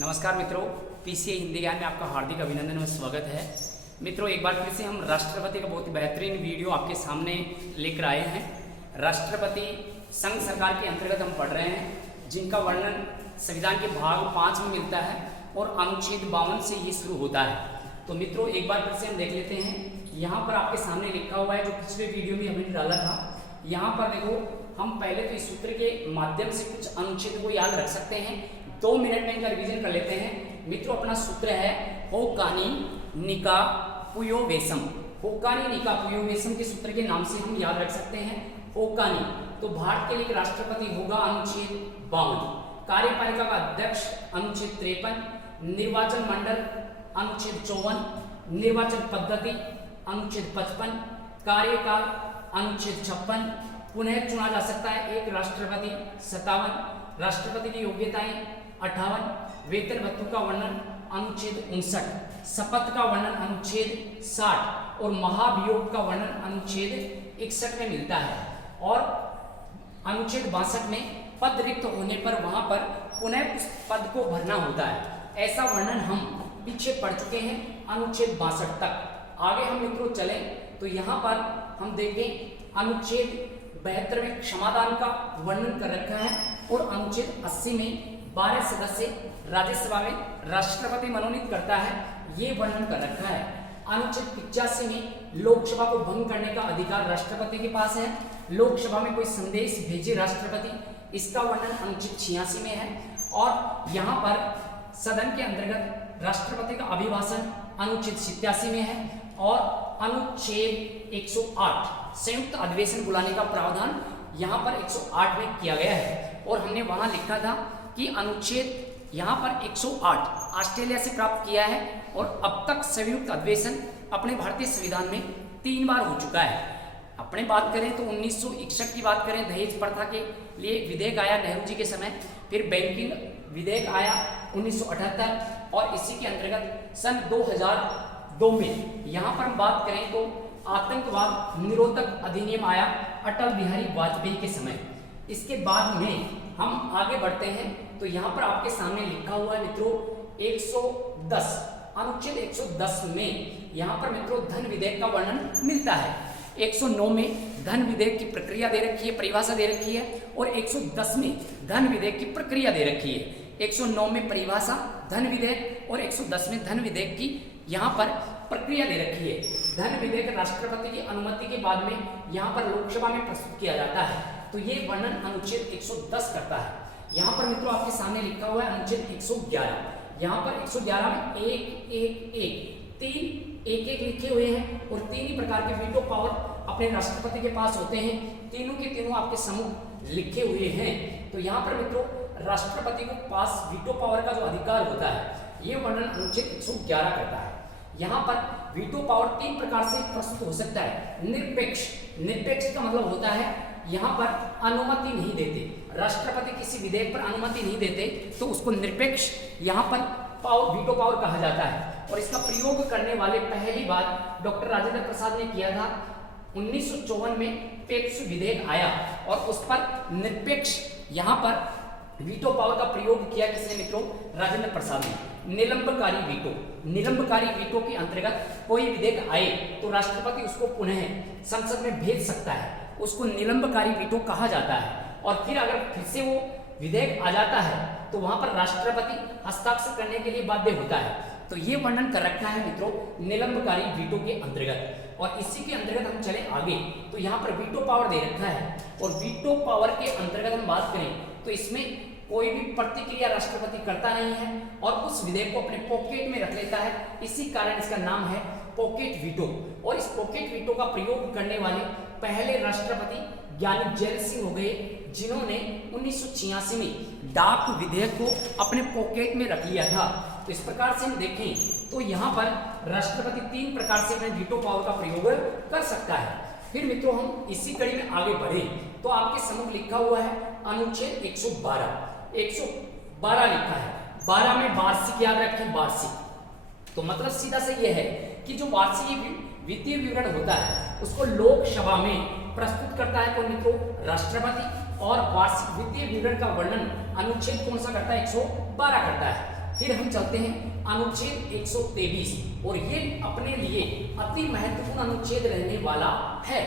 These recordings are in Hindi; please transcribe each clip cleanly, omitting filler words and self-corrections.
नमस्कार मित्रों, पीसीए हिंदी ज्ञान में आपका हार्दिक अभिनंदन व स्वागत है। मित्रों, एक बार फिर से हम राष्ट्रपति का बहुत ही बेहतरीन वीडियो आपके सामने लेकर आए हैं। राष्ट्रपति संघ सरकार के अंतर्गत हम पढ़ रहे हैं, जिनका वर्णन संविधान के भाग 5 में मिलता है और अनुच्छेद 52 से ये शुरू होता है। तो मित्रों, एक बार फिर से हम देख लेते हैं। यहाँ पर आपके सामने लिखा हुआ है, जो पिछले वीडियो में हमने डाला था। यहाँ पर देखो, हम पहले तो इस सूत्र के माध्यम से कुछ अनुच्छेद को याद रख सकते हैं। 2 मिनट में इनका रिवीजन कर लेते हैं। मित्रों, अपना सूत्र है होकानी निका पुयोवेशम। होकानी निका पुयोवेशम के सूत्र के नाम से हम याद रख सकते हैं होकानी। तो भारत के लिए राष्ट्रपति होगा अनुच्छेद 52, कार्यपालिका का अध्यक्ष अनुच्छेद 53, निर्वाचन मंडल अनुच्छेद 54, निर्वाचन पद्धति अनुच्छेद 55, कार्यकाल अनुच्छेद 56, पुनः चुना जा सकता है एक राष्ट्रपति 57, राष्ट्रपति की योग्यताएं 58, वेतन भत्तों का वर्णन अनुच्छेद 59, शपथ का वर्णन अनुच्छेद 60 और महाभियोग का वर्णन अनुच्छेद 61 में मिलता है। और अनुच्छेद 62 में पद रिक्त होने पर वहां पर पुनः उस पद को भरना होता है। ऐसा वर्णन हम पीछे पढ़ चुके हैं अनुच्छेद 62 तक। आगे हम मित्रों चलें तो यहाँ पर हम देखें अनुच्छेद 72 में क्षमादान का वर्णन कर रखा है और अनुच्छेद 80 में 12 सदस्य राज्यसभा में राष्ट्रपति मनोनीत करता है, ये वर्णन कर रखा है। अनुच्छेद 85 में लोकसभा को भंग करने का अधिकार राष्ट्रपति के पास है। लोकसभा में कोई संदेश भेजे राष्ट्रपति, इसका वर्णन अनुच्छेद 86 में है। और यहाँ पर सदन के अंतर्गत राष्ट्रपति का अभिभाषण अनुच्छेद 87 में है। और अनुच्छेद 108 संयुक्त अधिवेशन बुलाने का प्रावधान यहाँ पर 108 में किया गया है। और हमने वहां लिखा था कि अनुच्छेद यहाँ पर 108 ऑस्ट्रेलिया से प्राप्त किया है और अब तक संयुक्त अधिवेशन अपने भारतीय संविधान में 3 बार हो चुका है। अपने बात करें तो 1961 की बात करें, दहेज प्रथा के लिए एक विधेयक आया नेहरू जी के समय। फिर बैंकिंग विधेयक आया 1978 और इसी के अंतर्गत सन 2002 में यहाँ पर हम बात करें तो आतंकवाद निरोधक अधिनियम आया अटल बिहारी वाजपेयी के समय। इसके बाद में हम आगे बढ़ते हैं तो यहाँ पर आपके सामने लिखा हुआ है मित्रों 110 अनुच्छेद 110 में यहाँ पर मित्रों धन विधेयक का वर्णन मिलता है। 109 में धन विधेयक की प्रक्रिया दे रखी है, परिभाषा दे रखी है। और 110 में धन विधेयक की प्रक्रिया दे रखी है। 109 में परिभाषा धन विधेयक और 110 में धन विधेयक की यहाँ पर प्रक्रिया दे रखी है। धन विधेयक राष्ट्रपति की अनुमति के बाद में यहाँ पर लोकसभा में प्रस्तुत किया जाता है। तो ये वर्णन अनुच्छेद 110 करता है। यहाँ पर मित्रों आपके सामने लिखा हुआ है अनुच्छेद 111। यहाँ पर 111 में 1 लिखे हुए हैं और 3 ही प्रकार के वीटो पावर अपने राष्ट्रपति के पास होते हैं। तीनों के तीनों आपके समूह लिखे हुए हैं। तो यहाँ पर मित्रों राष्ट्रपति को पास वीटो पावर का जो अधिकार होता है, ये वर्णन अनुच्छेद 111 करता है। यहाँ पर वीटो पावर 3 प्रकार से प्रस्तुत हो सकता है। निरपेक्ष का मतलब होता है यहाँ पर अनुमति नहीं देते, राष्ट्रपति किसी विधेयक पर अनुमति नहीं देते तो उसको निरपेक्ष यहाँ पर वीटो पावर कहा जाता है। और इसका प्रयोग करने वाले पहली बार डॉक्टर राजेंद्र प्रसाद ने किया था। 1954 में पेप्सु विधेयक आया और उस पर निरपेक्ष यहाँ पर वीटो पावर का प्रयोग किया किसने मित्रों? राजेंद्र प्रसाद ने। निलंबकारी वीटो के अंतर्गत कोई विधेयक आए तो राष्ट्रपति उसको पुनः संसद में भेज सकता है, उसको निलंबकारी वीटो कहा जाता है। और फिर अगर फिर से वो विधेयक आ जाता है तो वहां पर राष्ट्रपति हस्ताक्षर करने के लिए बाध्य होता है। तो ये वर्णन कर रखा है मित्रों निलंबकारी वीटो के अंतर्गत। और इसी के अंतर्गत हम चले आगे तो यहाँ पर वीटो पावर दे रखा है। और वीटो पावर के अंतर्गत हम बात करें तो इसमें कोई भी प्रतिक्रिया राष्ट्रपति करता नहीं है और उस विधेयक को अपने पॉकेट में रख लेता है। इसी कारण इसका नाम है पॉकेट वीटो। और इस पॉकेट वीटो का प्रयोग करने वाले पहले राष्ट्रपति ज्ञानी जैल सिंह हो गए, जिन्होंने 1986 में डाक विधेयक को अपने पॉकेट में रख लिया था। तो इस प्रकार से हम देखें तो यहाँ पर राष्ट्रपति 3 प्रकार से अपने वीटो पावर का प्रयोग कर सकता है। फिर मित्रों हम इसी कड़ी में आगे बढ़े तो आपके सम्मुख लिखा हुआ है अनुच्छेद 112 लिखा है। 12 में वार्षिक याद रखें, वार्षिक। तो मतलब सीधा सा ये है कि जो वार्षिक वित्तीय विवरण होता है उसको लोकसभा में प्रस्तुत करता है कौन मित्रों? राष्ट्रपति। और वार्षिक वित्तीय विवरण का वर्णन अनुच्छेद कौन सा करता है? 112 करता है। फिर हम चलते हैं अनुच्छेद 123 और ये अपने लिए अति महत्वपूर्ण अनुच्छेद रहने वाला है।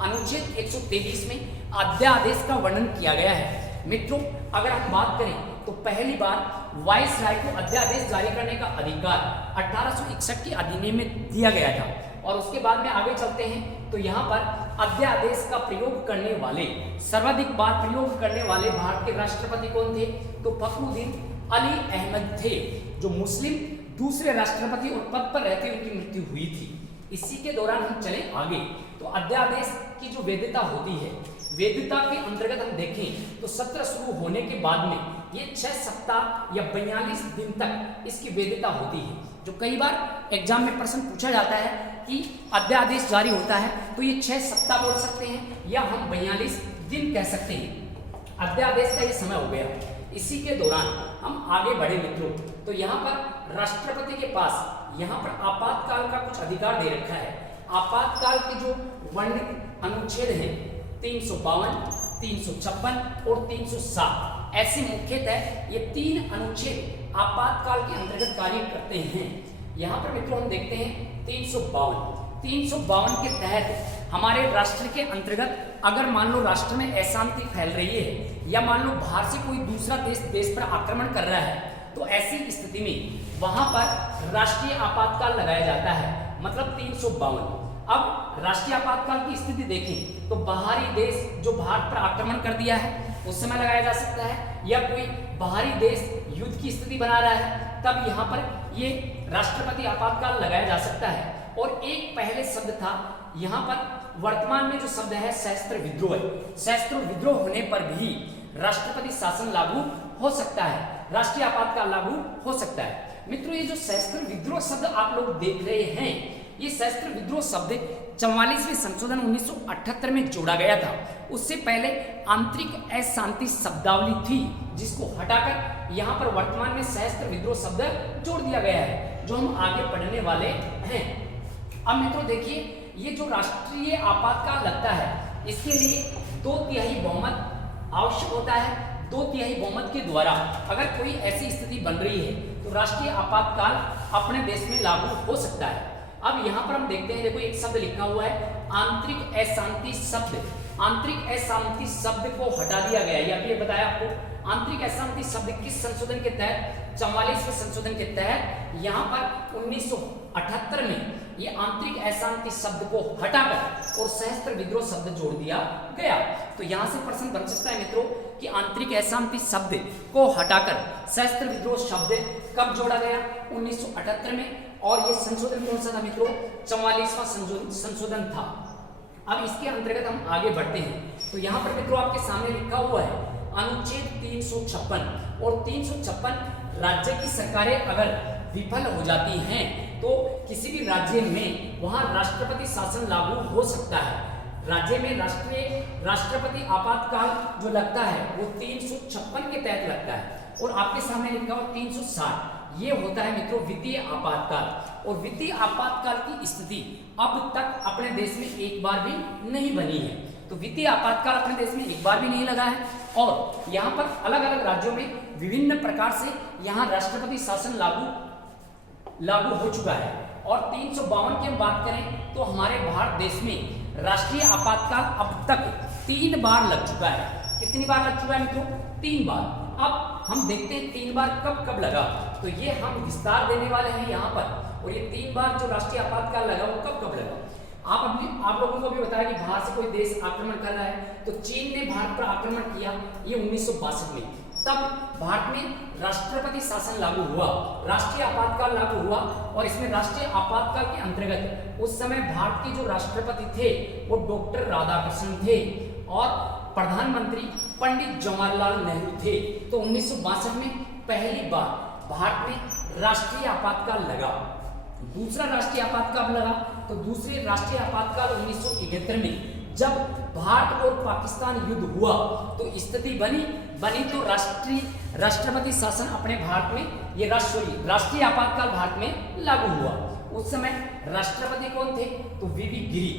अनुच्छेद 123 में अध्यादेश का वर्णन किया गया है। मित्रों, अगर हम बात करें तो पहली बार वाइसराय को अध्यादेश जारी करने का अधिकार 1861 के अधिनियम में दिया गया था। और उसके बाद में आगे चलते हैं तो यहाँ पर अध्यादेश का प्रयोग करने वाले, सर्वाधिक बार प्रयोग करने वाले भारत के राष्ट्रपति कौन थे? तो फखरुद्दीन अली अहमद थे, जो मुस्लिम दूसरे राष्ट्रपति और पद पर रहते उनकी मृत्यु हुई थी। इसी के दौरान हम चले आगे तो अध्यादेश की जो वैधता होती है, वैधता के अंतर्गत हम देखें तो सत्र शुरू होने के बाद में ये 6 सप्ताह या 42 दिन तक इसकी वैधता होती है। जो कई बार एग्जाम में प्रश्न पूछा जाता है कि अध्यादेश जारी होता है तो ये 6 सप्ताह बोल सकते हैं या हम 42 दिन कह सकते हैं। अध्यादेश का ये समय हो गया। इसी के दौरान हम आगे बढ़े मित्रों, तो यहाँ पर राष्ट्रपति के पास यहाँ पर आपातकाल का कुछ अधिकार दे रखा है। आपातकाल के जो वर्णित अनुच्छेद हैं 352, 356 और 307, ऐसे मुख्यतः ये 3 अनुच्छेद आपातकाल के अंतर्गत कार्य करते हैं। यहाँ पर मित्रों हम देखते हैं 352 के तहत हमारे राष्ट्र के अंतर्गत अगर मान लो राष्ट्र में अशांति फैल रही है या मान लो बाहर से कोई दूसरा देश पर आक्रमण कर रहा है, तो ऐसी स्थिति में वहां पर राष्ट्रीय आपातकाल लगाया जाता है। मतलब 352। अब राष्ट्रीय आपातकाल की स्थिति देखें तो बाहरी देश जो भारत पर आक्रमण कर दिया है उस समय लगाया जा सकता है, या कोई बाहरी देश युद्ध की स्थिति बना रहा है तब यहाँ पर ये राष्ट्रपति आपातकाल लगाया जा सकता है। और एक पहले शब्द था यहाँ पर, वर्तमान में जो शब्द है सशस्त्र विद्रोह। सशस्त्र विद्रोह होने पर भी राष्ट्रपति शासन लागू हो सकता है, राष्ट्रीय आपातकाल लागू हो सकता है। मित्रों, ये जो सशस्त्र विद्रोह शब्द आप लोग देख रहे हैं, ये सशस्त्र विद्रोह शब्द 44वें संशोधन 1978 में जोड़ा गया था। उससे पहले आंतरिक अशांति शब्दावली थी, जिसको हटाकर यहाँ पर वर्तमान में सशस्त्र विद्रोह शब्द जोड़ दिया गया है, जो हम आगे पढ़ने वाले हैं। अब मित्रों देखिए, ये जो राष्ट्रीय आपातकाल लगता है इसके लिए 2/3 बहुमत आवश्यक होता है। 2/3 बहुमत के द्वारा अगर कोई ऐसी स्थिति बन रही है तो राष्ट्रीय आपातकाल अपने देश में लागू हो सकता है। अब यहाँ पर हम देखते हैं, देखो एक शब्द लिखा हुआ है आंतरिक अशांति शब्द। आंतरिक अशांति शब्द को हटा दिया गया है। अभी बताया आपको आंतरिक अशांति शब्द किस संशोधन के तहत? 44वें संशोधन के तहत। यहाँ पर 1978 में ये आंतरिक अशांति शब्द को हटाकर और सशस्त्र विद्रोह शब्द जोड़ दिया गया। तो यहाँ से प्रश्न बन सकता है मित्रों कि आंतरिक अशांति शब्द को हटाकर सशस्त्र विद्रोह शब्द कब जोड़ा गया? 1978 में। और ये संशोधन कौन सा था मित्रों? 44वां संशोधन था। अब इसके अंतर्गत हम आगे बढ़ते हैं तो यहाँ पर मित्रों आपके सामने लिखा हुआ है अनुच्छेद 356। और 356, राज्य की सरकारें अगर विफल हो जाती हैं तो किसी भी राज्य में वहां राष्ट्रपति शासन लागू हो सकता है। राज्य में राष्ट्रपति आपातकाल जो लगता है वो 356 के तहत लगता है। और आपके सामने लिखा हुआ 360, ये होता है मित्रों वित्तीय आपातकाल। और वित्तीय आपातकाल की स्थिति अब तक अपने देश में एक बार भी नहीं बनी है। तो वित्तीय आपातकाल अपने देश में एक बार भी नहीं लगा है। और यहाँ पर अलग अलग राज्यों में विभिन्न प्रकार से यहाँ राष्ट्रपति शासन लागू हो चुका है। और 352 की हम बात करें तो हमारे भारत देश में राष्ट्रीय आपातकाल अब तक 3 बार लग चुका है। कितनी बार लग चुका है मित्रों? 3 बार। अब हम देखते हैं 3 बार कब कब लगा, तो ये हम विस्तार देने वाले हैं यहाँ पर। और ये 3 बार जो राष्ट्रीय आपातकाल लगा वो कब कब लगा? आप लोगों को भी बताया कि बाहर से कोई देश आक्रमण कर रहा है, तो चीन ने भारत पर आक्रमण किया ये 1962 में। तब भारत में राष्ट्रपति शासन लागू हुआ, राष्ट्रीय आपातकाल लागू हुआ। और इसमें राष्ट्रीय आपातकाल के अंतर्गत उस समय भारत के जो राष्ट्रपति थे वो डॉक्टर राधाकृष्णन थे और प्रधानमंत्री पंडित जवाहरलाल नेहरू थे। तो 1962 में पहली बार भारत में राष्ट्रीय आपातकाल लगा। दूसरा राष्ट्रीय आपातकाल लगा तो दूसरे राष्ट्रीय आपातकाल 1971 में जब भारत और पाकिस्तान युद्ध हुआ तो स्थिति बनी तो राष्ट्रपति शासन अपने भारत में ये राष्ट्रीय आपातकाल भारत में लागू हुआ। उस समय राष्ट्रपति कौन थे? तो वीवी गिरी।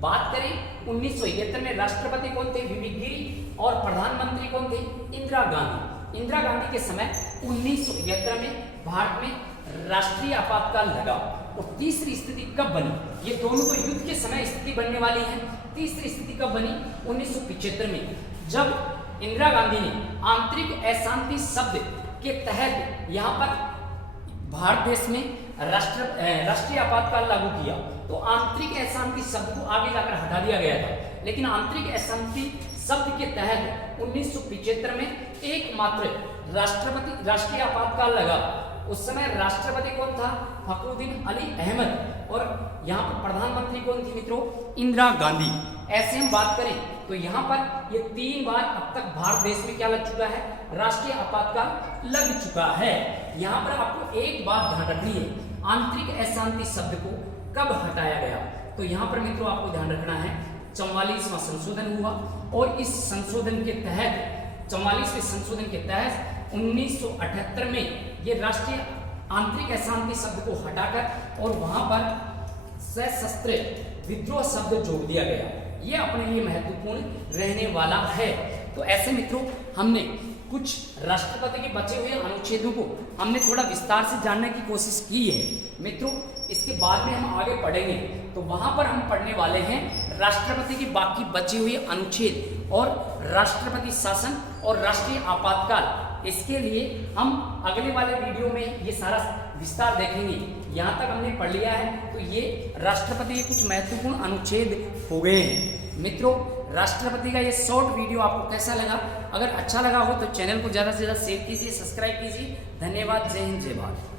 बात करें 1971 में राष्ट्रपति कौन थे? वीवी गिरी। और प्रधानमंत्री कौन थे? इंदिरा गांधी। इंदिरा गांधी के समय 1971 में भारत में राष्ट्रीय आपातकाल लगा। और तीसरी स्थिति कब बनी? ये दोनों तो युद्ध के समय स्थिति बनने वाली है। तीसरी स्थिति कब बनी? 1975 में, जब इंदिरा गांधी ने आंतरिक अशांति शब्द के तहत यहाँ पर भारत देश में राष्ट्रीय आपातकाल लागू किया। तो आंतरिक अशांति शब्द को आगे जाकर हटा दिया गया था, लेकिन आंतरिक अशांति शब्द के तहत 1975 में एकमात्र राष्ट्रीय आपातकाल लगा। उस समय राष्ट्रपति कौन था? फखरुद्दीन अली अहमद। और यहाँ पर प्रधानमंत्री कौन थी मित्रों? इंदिरा गांधी। ऐसे हम बात करें तो यहाँ पर ये 3 बार अब तक भारत देश में क्या लग चुका है? राष्ट्रीय आपातकाल लग चुका है। यहाँ पर आपको एक बात ध्यान रखनी है, आंतरिक अशांति शब्द को कब हटाया गया? तो यहाँ पर मित्रों आपको ध्यान रखना है 44वां संशोधन हुआ, और इस संशोधन के तहत 44वें संशोधन के तहत 1978 में ये राष्ट्रीय आंतरिक अशांति शब्द को हटाकर और वहां पर सशस्त्र विद्रोह शब्द जोड़ दिया गया। ये अपने लिए महत्वपूर्ण रहने वाला है। तो ऐसे मित्रों हमने कुछ राष्ट्रपति के बचे हुए अनुच्छेदों को हमने थोड़ा विस्तार से जानने की कोशिश की है। मित्रों इसके बाद में हम आगे पढ़ेंगे तो वहां पर हम पढ़ने वाले हैं राष्ट्रपति के बाकी बचे हुए अनुच्छेद और राष्ट्रपति शासन और राष्ट्रीय आपातकाल। इसके लिए हम अगले वाले वीडियो में ये सारा विस्तार देखेंगे। यहाँ तक हमने पढ़ लिया है तो ये राष्ट्रपति के कुछ महत्वपूर्ण अनुच्छेद हो गए हैं। मित्रों राष्ट्रपति का ये शॉर्ट वीडियो आपको कैसा लगा? अगर अच्छा लगा हो तो चैनल को ज़्यादा से ज़्यादा शेयर कीजिए, सब्सक्राइब कीजिए। धन्यवाद। जय हिंद, जय भारत।